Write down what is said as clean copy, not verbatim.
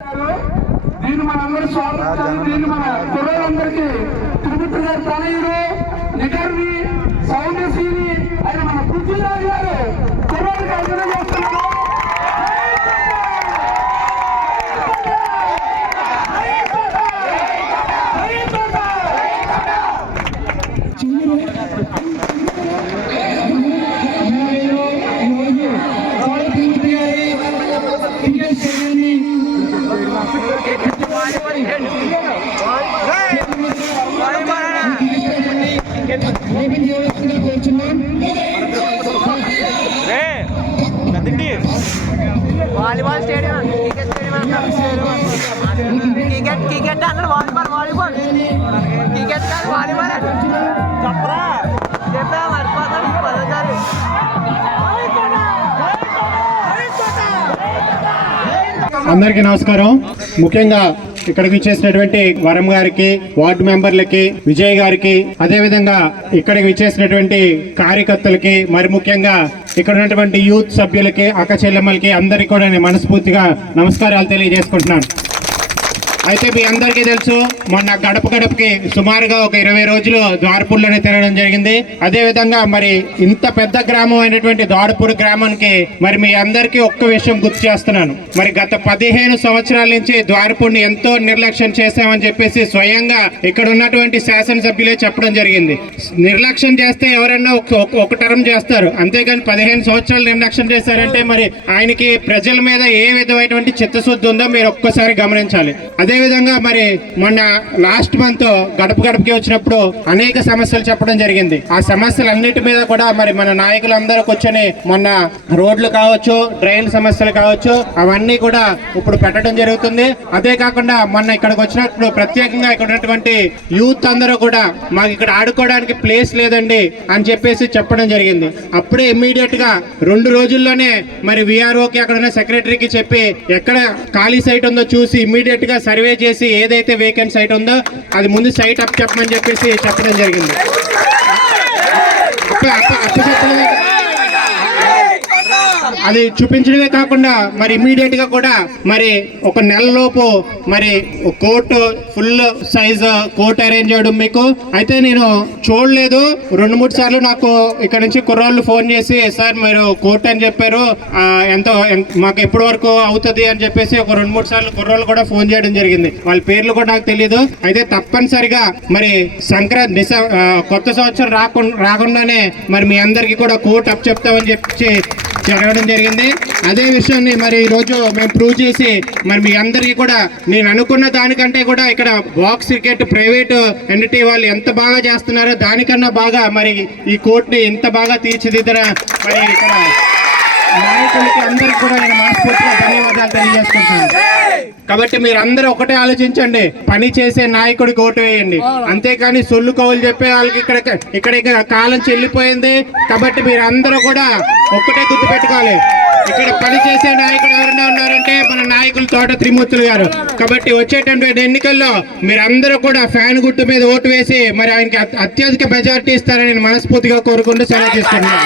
దీన్ని మనందరూ స్వాగతించాలి. దీన్ని మన కుర్రోళ్ళందరికీ తిరుపతి గారి తనయుడు నిగర్వి సౌందర్శీని ఆయన మన పృథ్వీరాజ్ గారు కుర్రోళ్ళకి అంజనం చేస్తున్నారు. వాలీబాల్ స్టేడియం క్రికెట్ అన్నారు వాలీబాల్ క్రికెట్ కాదు వాలీబాల్ చెప్పరా చెప్పా మర్చిపోతాను 10వ తారీఖు. అందరికీ నమస్కారం. ముఖ్యంగా ఇక్కడికి విచ్చేసినటువంటి వరం గారికి, వార్డు మెంబర్లకి, విజయ్ గారికి, అదేవిధంగా ఇక్కడికి విచ్చేసినటువంటి కార్యకర్తలకి, మరి ముఖ్యంగా ఇక్కడ ఉన్నటువంటి యూత్ సభ్యులకి, అక్క చెల్లెమ్మలకి అందరికీ కూడా నేను మనస్ఫూర్తిగా నమస్కారాలు తెలియజేసుకుంటున్నాను. అయితే మీ అందరికీ తెలుసు, మొన్న గడప గడపకి సుమారుగా ఒక 20 రోజులు ద్వారపూర్లోనే తిరగడం జరిగింది. అదే విధంగా మరి ఇంత పెద్ద గ్రామం అయినటువంటి ద్వారపూర్ గ్రామానికి మరి మీ అందరికీ ఒక్క విషయం గుర్తు చేస్తున్నాను. మరి గత 15 సంవత్సరాల నుంచి ద్వారపూర్ని ఎంతో నిర్లక్ష్యం చేశామని చెప్పేసి స్వయంగా ఇక్కడ ఉన్నటువంటి శాసనసభ్యులే చెప్పడం జరిగింది. నిర్లక్ష్యం చేస్తే ఎవరన్నా ఒక టర్మ్ చేస్తారు, అంతేగాని 15 సంవత్సరాలు నిర్లక్ష్యం చేశారంటే మరి ఆయనకి ప్రజల మీద ఏ విధమైనటువంటి చిత్తశుద్ధి ఉందో మీరు ఒక్కసారి గమనించాలి. అదేవిధంగా మరి మొన్న లాస్ట్ మంత్ గడప గడపకి వచ్చినప్పుడు అనేక సమస్యలు చెప్పడం జరిగింది. ఆ సమస్యలన్నిటి మీద కూడా మరి మన నాయకులందరూ కూర్చొని మొన్న రోడ్లు కావచ్చు, డ్రైన్ సమస్యలు కావచ్చు, అవన్నీ కూడా ఇప్పుడు పెట్టడం జరుగుతుంది. అదే కాకుండా మొన్న ఇక్కడికి వచ్చినప్పుడు ప్రత్యేకంగా ఇక్కడ ఉన్నటువంటి యూత్ అందరూ కూడా మాకు ఇక్కడ ఆడుకోవడానికి ప్లేస్ లేదండి అని చెప్పేసి చెప్పడం జరిగింది. అప్పుడే ఇమ్మీడియట్ గా 2 రోజుల్లోనే మరి విఆర్ఓకి అక్కడ ఉన్న సెక్రటరీకి చెప్పి ఎక్కడ ఖాళీ సైట్ ఉందో చూసి ఇమ్మీడియట్ గా సర్వే చేసి ఏదైతే వేకెంట్ సైట్ ఉందో అది ముందు సైట్ అప్ చెప్పమని చెప్పేసి చెప్పడం జరిగింది. అది చూపించడమే కాకుండా మరి ఇమీడియట్ గా కూడా మరి ఒక నెలలోపు మరి court full size court arrange చేయడం మీకు అయితే నేను చూడలేదు. 2-3 సార్లు నాకు ఇక్కడ నుంచి కుర్రోళ్ళు ఫోన్ చేసి సార్ మీరు కోర్టు అని చెప్పారు, ఎంతో మాకు ఎప్పటి వరకు అవుతుంది అని చెప్పేసి ఒక 2-3 సార్లు కుర్రోళ్ళు కూడా ఫోన్ చేయడం జరిగింది. వాళ్ళ పేర్లు కూడా నాకు తెలియదు. అయితే తప్పనిసరిగా మరి సంక్రాంతి కొత్త సంవత్సరం రాకుండానే మరి మీ అందరికి కూడా కోర్టు అప్ చెప్తామని చెప్పి జరగడం జరిగింది. అదే విషయాన్ని మరి ఈ రోజు మేము ప్రూవ్ చేసి మరి మీ అందరికీ కూడా నేను అనుకున్న దానికంటే కూడా ఇక్కడ బాక్స్ క్రికెట్ ప్రైవేట్ ఎంటిటీ వాళ్ళు ఎంత బాగా చేస్తున్నారో దానికన్నా బాగా మరి ఈ కోర్టుని ఎంత బాగా తీర్చిదిద్దర మరి ఇక్కడ నాయకులకి అందరికి కూడా నేను మనస్ఫూర్తిగా ధన్యవాదాలు తెలియజేసుకుంటున్నాను. కాబట్టి మీరు అందరూ ఒకటే ఆలోచించండి, పని చేసే నాయకుడికి ఓటు వేయండి, అంతేకాని సొల్లు కవులు చెప్పే వాళ్ళకి ఇక్కడ కాలం చెల్లిపోయింది. కాబట్టి మీరు అందరూ కూడా ఒక్కటే గుర్తు పెట్టుకోవాలి, ఇక్కడ పని చేసే నాయకుడు ఎవరైనా ఉన్నారంటే మన నాయకులు తోట త్రిమూర్తులు గారు. కాబట్టి వచ్చేటటువంటి ఎన్నికల్లో మీరందరూ కూడా ఫ్యాన్ గుర్తు మీద ఓటు వేసి మరి ఆయనకి అత్యధిక మెజార్టీ ఇస్తారని నేను మనస్ఫూర్తిగా కోరుకుంటూ సెలవు తీసుకున్నాను.